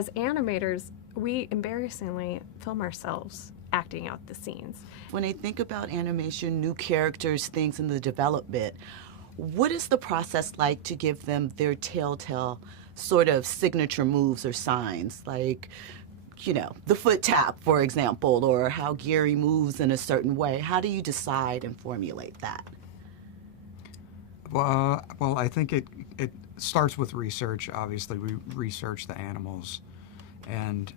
As animators, we embarrassingly film ourselves acting out the scenes. When I think about animation, new characters, things in the development, what is the process like to give them their telltale sort of signature moves or signs? Like, you know, the foot tap, for example, or how Gary moves in a certain way. How do you decide and formulate that? Well, I think it starts with research. Obviously, we research the animals, and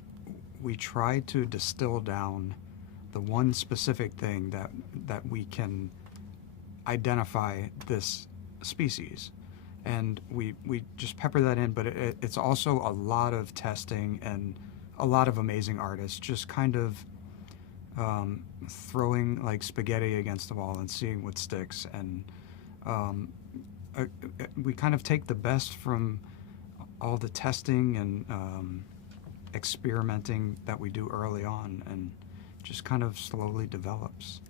we try to distill down the one specific thing that we can identify this species. And we just pepper that in, but it's also a lot of testing and a lot of amazing artists just kind of throwing like spaghetti against the wall and seeing what sticks. And we kind of take the best from all the testing and experimenting that we do early on, and just kind of slowly develops.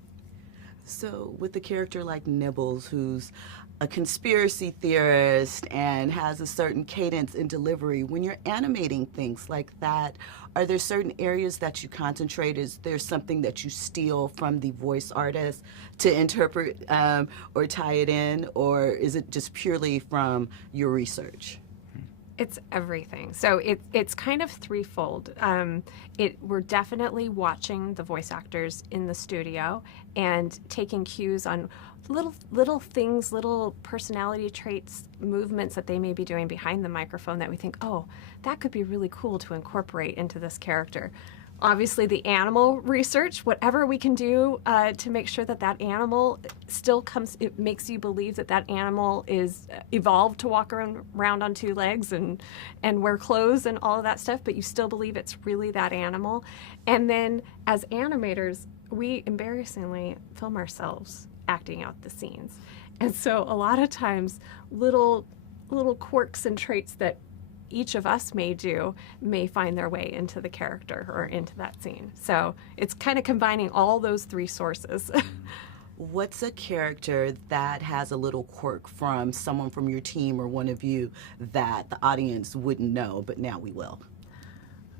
So with a character like Nibbles, who's a conspiracy theorist and has a certain cadence in delivery, when you're animating things like that, are there certain areas that you concentrate? Is there something that you steal from the voice artist to interpret or tie it in, or is it just purely from your research? It's everything. So it's kind of threefold. We're definitely watching the voice actors in the studio and taking cues on little things, little personality traits, movements that they may be doing behind the microphone that we think, oh, that could be really cool to incorporate into this character. Obviously, the animal research, whatever we can do to make sure that that animal still comes, it makes you believe that that animal is evolved to walk around on two legs and wear clothes and all of that stuff, but you still believe it's really that animal. And then as animators, we embarrassingly film ourselves acting out the scenes. And so a lot of times, little quirks and traits that each of us may do may find their way into the character or into that scene. So it's kind of combining all those three sources. What's a character that has a little quirk from someone from your team or one of you that the audience wouldn't know, but now we will?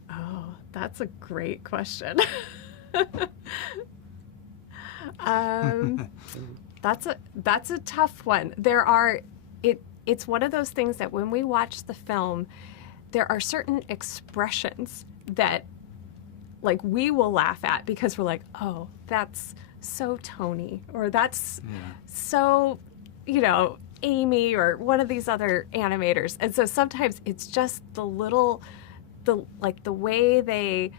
Oh, that's a great question. That's a tough one. It's one of those things that when we watch the film, there are certain expressions that like we will laugh at because we're like, oh, that's so Tony, or that's so, Amy, or one of these other animators. And so sometimes it's just the way they,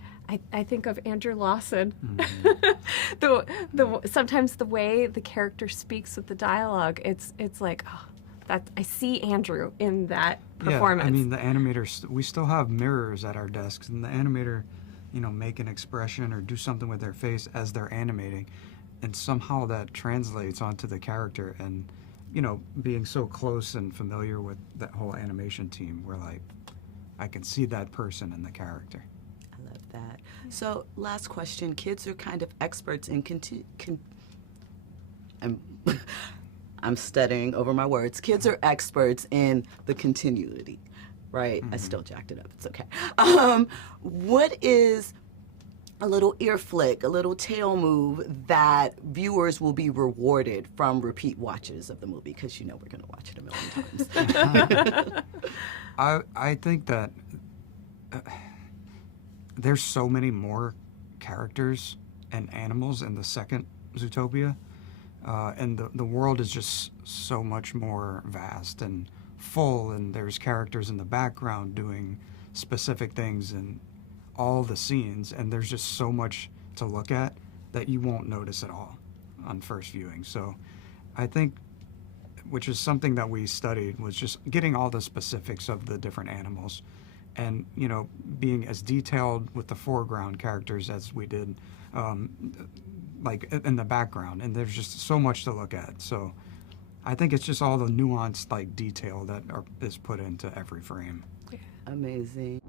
I think of Andrew Lawson. Mm-hmm. Sometimes the way the character speaks with the dialogue, it's like, oh, I see Andrew in that performance. Yeah, I mean, the animators, we still have mirrors at our desks, and the animator, make an expression or do something with their face as they're animating, and somehow that translates onto the character. And, being so close and familiar with that whole animation team, we're like, I can see that person in the character. I love that. So, last question. Kids are kind of experts in I'm stuttering over my words. Kids are experts in the continuity, right? Mm-hmm. I still jacked it up. It's okay. What is a little ear flick, a little tail move that viewers will be rewarded from repeat watches of the movie? Because we're going to watch it a million times. I think that there's so many more characters and animals in the second Zootopia. And the world is just so much more vast and full, and there's characters in the background doing specific things in all the scenes, and there's just so much to look at that you won't notice at all on first viewing. So I think, which is something that we studied, was just getting all the specifics of the different animals and, being as detailed with the foreground characters as we did, like in the background, and there's just so much to look at. So I think it's just all the nuanced detail that is put into every frame. Amazing.